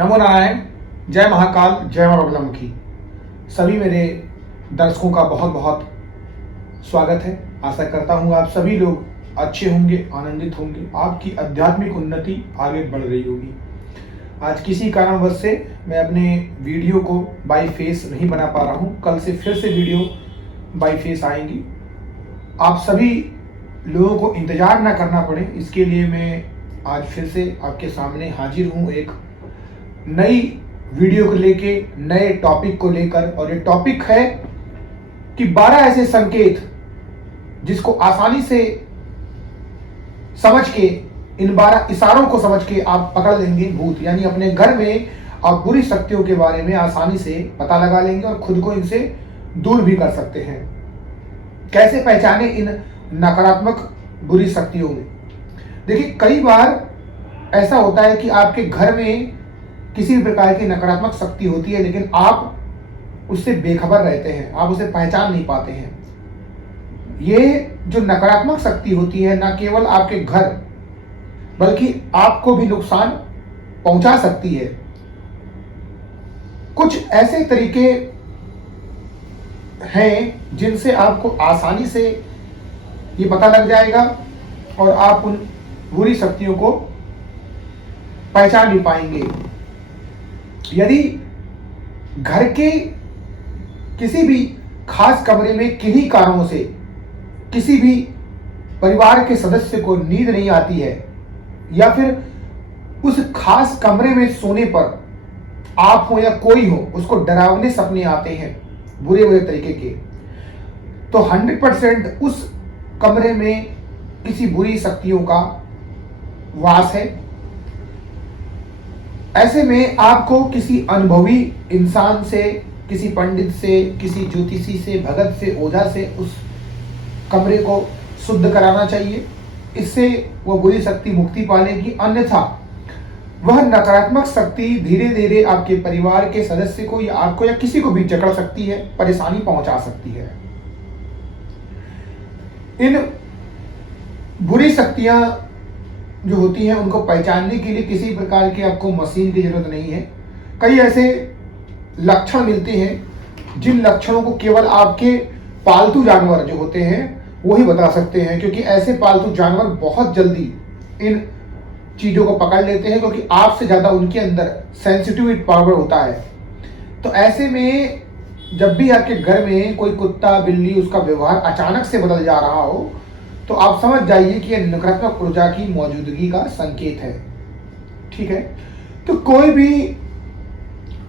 नमो नारायण, जय महाकाल, जय मां बगलामुखी। सभी मेरे दर्शकों का बहुत बहुत स्वागत है। आशा करता हूँ आप सभी लोग अच्छे होंगे, आनंदित होंगे, आपकी आध्यात्मिक उन्नति आगे बढ़ रही होगी। आज किसी कारणवश से मैं अपने वीडियो को बाई फेस नहीं बना पा रहा हूँ। कल से फिर से वीडियो बाई फेस आएंगी। आप सभी लोगों को इंतजार ना करना पड़े, इसके लिए मैं आज फिर से आपके सामने हाजिर हूँ एक नई वीडियो को लेके, नए टॉपिक को लेकर। और ये टॉपिक है कि 12 ऐसे संकेत जिसको आसानी से समझ के, इन 12 इशारों को समझ के आप पकड़ लेंगे भूत, यानी अपने घर में आप बुरी शक्तियों के बारे में आसानी से पता लगा लेंगे और खुद को इनसे दूर भी कर सकते हैं। कैसे पहचाने इन नकारात्मक बुरी शक्तियों में? देखिए, कई बार ऐसा होता है कि आपके घर में किसी भी प्रकार की नकारात्मक शक्ति होती है, लेकिन आप उससे बेखबर रहते हैं, आप उसे पहचान नहीं पाते हैं। ये जो नकारात्मक शक्ति होती है, न केवल आपके घर बल्कि आपको भी नुकसान पहुंचा सकती है। कुछ ऐसे तरीके हैं जिनसे आपको आसानी से ये पता लग जाएगा और आप उन बुरी शक्तियों को पहचान भी पाएंगे। यदि घर के किसी भी खास कमरे में किन्हीं कारणों से किसी भी परिवार के सदस्य को नींद नहीं आती है, या फिर उस खास कमरे में सोने पर आप हो या कोई हो, उसको डरावने सपने आते हैं बुरे बुरे तरीके के, तो 100% उस कमरे में किसी बुरी शक्तियों का वास है। ऐसे में आपको किसी अनुभवी इंसान से, किसी पंडित से, किसी ज्योतिषी से, भगत से, ओझा से उस कमरे को शुद्ध कराना चाहिए। इससे वो बुरी शक्ति मुक्ति पालेगी। अन्यथा वह नकारात्मक शक्ति धीरे धीरे आपके परिवार के सदस्य को या आपको या किसी को भी जकड़ सकती है, परेशानी पहुंचा सकती है। इन बुरी शक्तियां जो होती हैं, उनको पहचानने के लिए किसी प्रकार की आपको मशीन की जरूरत नहीं है। कई ऐसे लक्षण मिलते हैं जिन लक्षणों को केवल आपके पालतू जानवर जो होते हैं वही बता सकते हैं, क्योंकि ऐसे पालतू जानवर बहुत जल्दी इन चीजों को पकड़ लेते हैं, क्योंकि आपसे ज्यादा उनके अंदर सेंसिटिव पावर होता है। तो ऐसे में जब भी आपके घर में कोई कुत्ता, बिल्ली, उसका व्यवहार अचानक से बदल जा रहा हो, तो आप समझ जाइए कि यह नकारात्मक ऊर्जा की मौजूदगी का संकेत है। ठीक है, तो कोई भी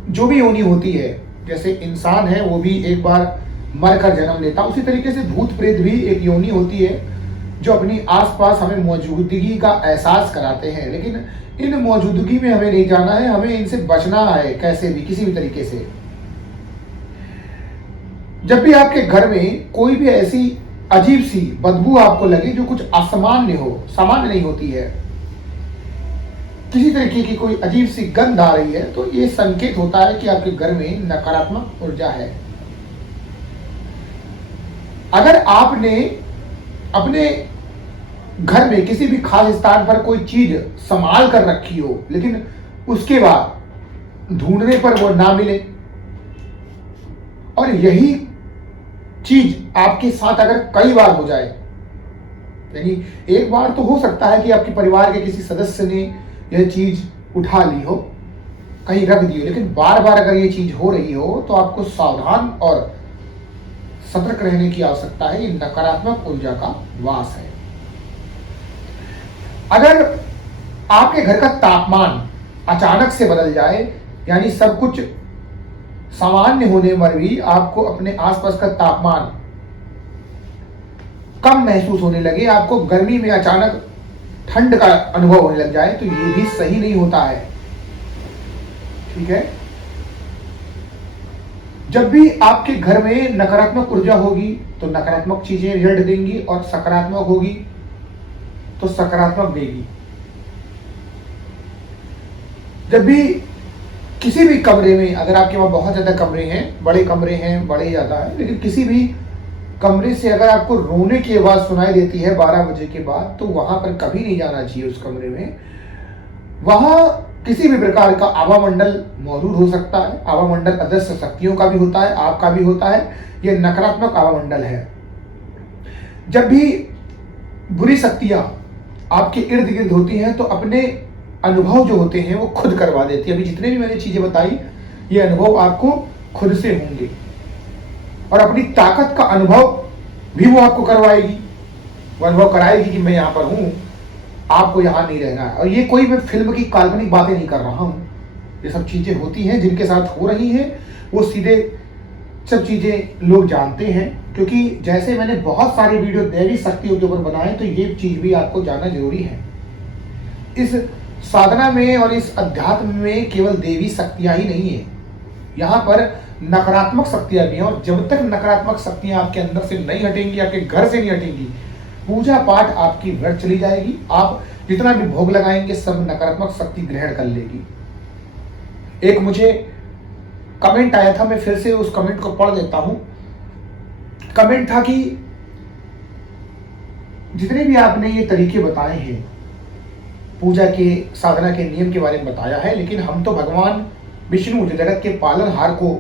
जो भी योनि होती है, जैसे इंसान है वो भी एक बार मरकर जन्म लेता, उसी तरीके से भूत प्रेत भी एक योनि होती है जो अपनी आसपास हमें मौजूदगी का एहसास कराते हैं। लेकिन इन मौजूदगी में हमें नहीं जाना है, हमें इनसे बचना है कैसे भी, किसी भी तरीके से। जब भी आपके घर में कोई भी ऐसी अजीब सी बदबू आपको लगे जो कुछ असामान्य हो, सामान्य नहीं होती है, किसी तरीके की कोई अजीब सी गंध आ रही है, तो ये संकेत होता है कि आपके घर में नकारात्मक ऊर्जा है। अगर आपने अपने घर में किसी भी खास स्थान पर कोई चीज संभाल कर रखी हो, लेकिन उसके बाद ढूंढने पर वो ना मिले, और यही चीज आपके साथ अगर कई बार हो जाए, यानी एक बार तो हो सकता है कि आपके परिवार के किसी सदस्य ने यह चीज उठा ली हो, कहीं रख दी हो, लेकिन बार बार अगर यह चीज हो रही हो तो आपको सावधान और सतर्क रहने की आवश्यकता है। ये नकारात्मक ऊर्जा का वास है। अगर आपके घर का तापमान अचानक से बदल जाए, यानी सब कुछ सामान्य होने पर भी आपको अपने आसपास का तापमान कम महसूस होने लगे, आपको गर्मी में अचानक ठंड का अनुभव होने लग जाए, तो ये भी सही नहीं होता है। ठीक है, जब भी आपके घर में नकारात्मक ऊर्जा होगी तो नकारात्मक चीजें रिजल्ट देंगी, और सकारात्मक होगी तो सकारात्मक देगी। जब भी किसी भी कमरे में, अगर आपके वहां बहुत ज्यादा कमरे हैं, बड़े कमरे हैं, बड़े ज्यादा है, लेकिन किसी भी कमरे से अगर आपको रोने की आवाज सुनाई देती है 12 बजे के बाद, तो वहां पर कभी नहीं जाना चाहिए उस कमरे में। वहां किसी भी प्रकार का आवामंडल मौजूद हो सकता है। आवामंडल अदृश्य शक्तियों का भी होता है, आपका भी होता है। यह नकारात्मक आवामंडल है। जब भी बुरी शक्तियां आपके इर्द गिर्द होती हैं तो अपने अनुभव जो होते हैं वो खुद करवा देती है। अभी जितने भी मैंने चीजें बताई, ये अनुभव आपको खुद से होंगे और अपनी ताकत का अनुभव भी वो आपको करवाएगी। वो अनुभव कराएगी कि मैं यहाँ पर हूँ, आपको यहाँ नहीं रहना है। और ये कोई मैं फिल्म की काल्पनिक बातें नहीं कर रहा हूँ, ये सब चीजें होती हैं जिनके साथ हो रही हैं, वो सीधे सब चीजें लोग जानते हैं। क्योंकि जैसे मैंने बहुत सारे वीडियो दैवी शक्तियों के ऊपर बनाए, तो ये चीज भी आपको जानना जरूरी है। इस साधना में और इस अध्यात्म में केवल देवी शक्तियां ही नहीं है, यहाँ पर नकारात्मक शक्तियां भी हैं। और जब तक नकारात्मक शक्तियां आपके अंदर से नहीं हटेंगी, आपके घर से नहीं हटेंगी, पूजा पाठ आपकी व्यर्थ चली जाएगी। आप जितना भी भोग लगाएंगे सब नकारात्मक शक्ति ग्रहण कर लेगी। एक मुझे कमेंट आया था, मैं फिर से उस कमेंट को पढ़ देता हूं। कमेंट था कि जितने भी आपने ये तरीके बताए हैं, पूजा के साधना के नियम के बारे में बताया है, लेकिन हम तो भगवान विष्णु जो जगत के पालनहार को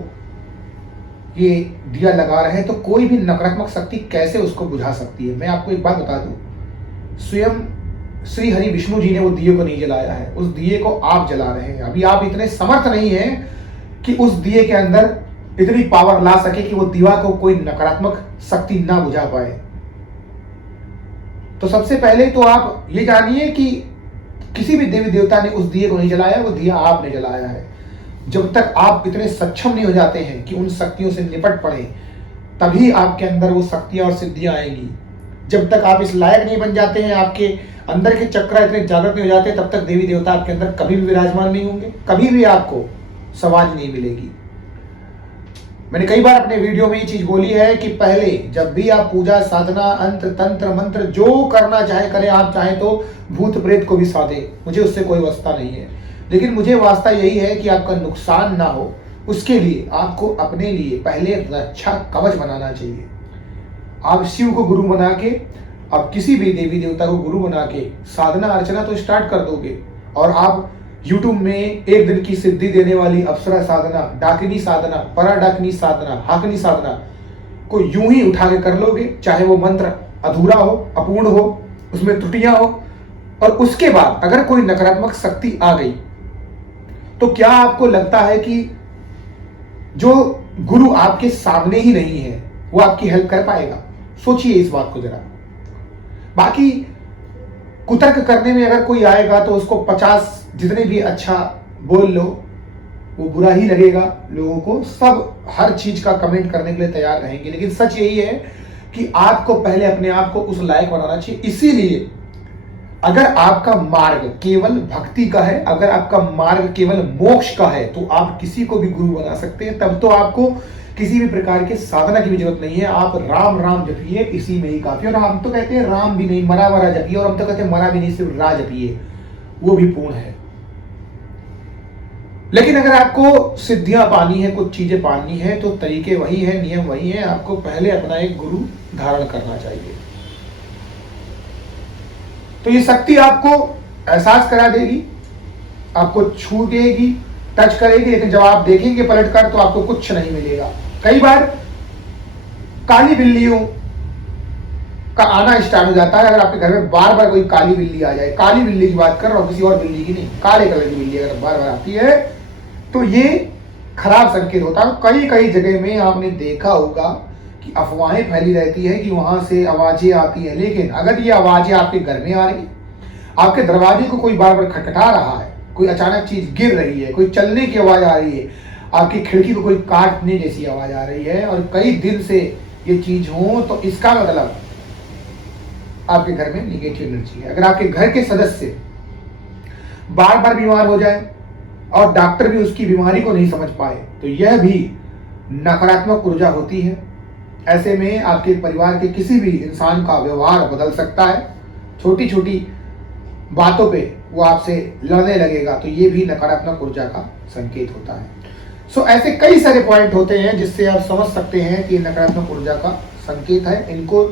ये दिया लगा रहे हैं, तो कोई भी नकारात्मक शक्ति कैसे उसको बुझा सकती है। मैं आपको एक बात बता दूं, स्वयं श्री हरि विष्णु जी ने वो दिए को नहीं जलाया है, उस दिए को आप जला रहे हैं। अभी आप इतने समर्थ नहीं हैं कि उस दिए के अंदर इतनी पावर ला सके कि वो दीवा को कोई नकारात्मक शक्ति ना बुझा पाए। तो सबसे पहले तो आप ये जानिए कि किसी भी देवी देवता ने उस दिए को नहीं जलाया, वो दिया आपने जलाया है। जब तक आप इतने सक्षम नहीं हो जाते हैं कि उन शक्तियों से निपट पड़े, तभी आपके अंदर वो शक्तियां और सिद्धियां आएंगी। जब तक आप इस लायक नहीं बन जाते हैं, आपके अंदर के चक्र इतने जागृत नहीं हो जाते, तब तक देवी देवता आपके अंदर कभी भी विराजमान नहीं होंगे, कभी भी आपको समाज नहीं मिलेगी। मैंने कई बार अपने वीडियो में ये चीज बोली है कि पहले जब भी आप पूजा साधना अंतर तंत्र मंत्र जो करना चाहे करें, आप चाहे तो भूत प्रेत को भी साधे, मुझे उससे कोई वास्ता नहीं है। लेकिन मुझे वास्ता यही है कि आपका नुकसान ना हो, उसके लिए आपको अपने लिए पहले रक्षा कवच बनाना चाहिए। आप शिव को गुरु बना के, आप किसी भी देवी देवता को गुरु बना के साधना अर्चना तो स्टार्ट कर दोगे, और आप YouTube में एक दिन की सिद्धि देने वाली अप्सरा साधना, डाकिनी साधना, परा डाकिनी साधना, हाकनी साधना को यूं ही उठा के कर लोगे, चाहे वो मंत्र अधूरा हो, अपूर्ण हो, उसमें त्रुटियां हो। और उसके बाद अगर कोई नकारात्मक शक्ति आ गई, तो क्या आपको लगता है कि जो गुरु आपके सामने ही नहीं है वो आपकी हेल्प कर पाएगा? सोचिए इस बात को जरा। बाकी कुतर्क करने में अगर कोई आएगा तो उसको 50 जितने भी अच्छा बोल लो, वो बुरा ही लगेगा लोगों को। सब हर चीज का कमेंट करने के लिए तैयार रहेंगे, लेकिन सच यही है कि आपको पहले अपने आप को उस लायक बनाना चाहिए। इसीलिए अगर आपका मार्ग केवल भक्ति का है, अगर आपका मार्ग केवल मोक्ष का है, तो आप किसी को भी गुरु बना सकते हैं। तब तो आपको किसी भी प्रकार के साधना की भी जरूरत नहीं है। आप राम राम जपिए, इसी में ही काफी। और हम तो कहते हैं राम भी नहीं, मरा मरा जपिए, और हम तो कहते हैं मरा भी नहीं, सिर्फ रा जपिए, वो भी पूर्ण है। लेकिन अगर आपको सिद्धियां पानी है, कुछ चीजें पानी है, तो तरीके वही है, नियम वही है। आपको पहले अपना एक गुरु धारण करना चाहिए। तो ये शक्ति आपको एहसास करा देगी, आपको छू देगी, टच करेगी, लेकिन जब आप देखेंगे पलटकर तो आपको कुछ नहीं मिलेगा। कई बार काली बिल्लियों का आना स्टार्ट हो जाता है। अगर आपके घर में बार बार कोई काली बिल्ली आ जाए, काली बिल्ली की बात कर रहा हूं, किसी और बिल्ली की नहीं, काले कलर की बिल्ली अगर बार बार आती है तो ये खराब संकेत होता है। कई कई जगह में आपने देखा होगा कि अफवाहें फैली रहती है कि वहां से आवाजें आती है, लेकिन अगर ये आवाजें आपके घर में आ रही, आपके दरवाजे को कोई बार बार खटखटा रहा है, कोई अचानक चीज गिर रही है, कोई चलने की आवाज आ रही है, आपकी खिड़की को कोई काटने जैसी आवाज आ रही है, और कई दिन से ये चीज हो, तो इसका मतलब आपके घर में निगेटिव एनर्जी है। अगर आपके घर के सदस्य बार बार बीमार हो जाए और डॉक्टर भी उसकी बीमारी को नहीं समझ पाए, तो यह भी नकारात्मक ऊर्जा होती है। ऐसे में आपके परिवार के किसी भी इंसान का व्यवहार बदल सकता है। छोटी छोटी बातों पे वो आपसे लड़ने लगेगा, तो ये भी नकारात्मक ऊर्जा का संकेत होता है। सो ऐसे कई सारे पॉइंट होते हैं जिससे आप समझ सकते हैं कि नकारात्मक ऊर्जा का संकेत है। इनको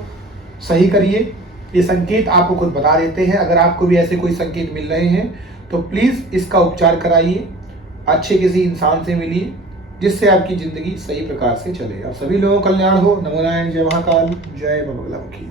सही करिए, ये संकेत आपको खुद बता देते हैं। अगर आपको भी ऐसे कोई संकेत मिल रहे हैं तो प्लीज़ इसका उपचार कराइए, अच्छे किसी इंसान से मिलिए जिससे आपकी ज़िंदगी सही प्रकार से चले। आप सभी लोगों का कल्याण हो। नमो नारायण, जय महाकाल, जय बाबा बगलामुखी।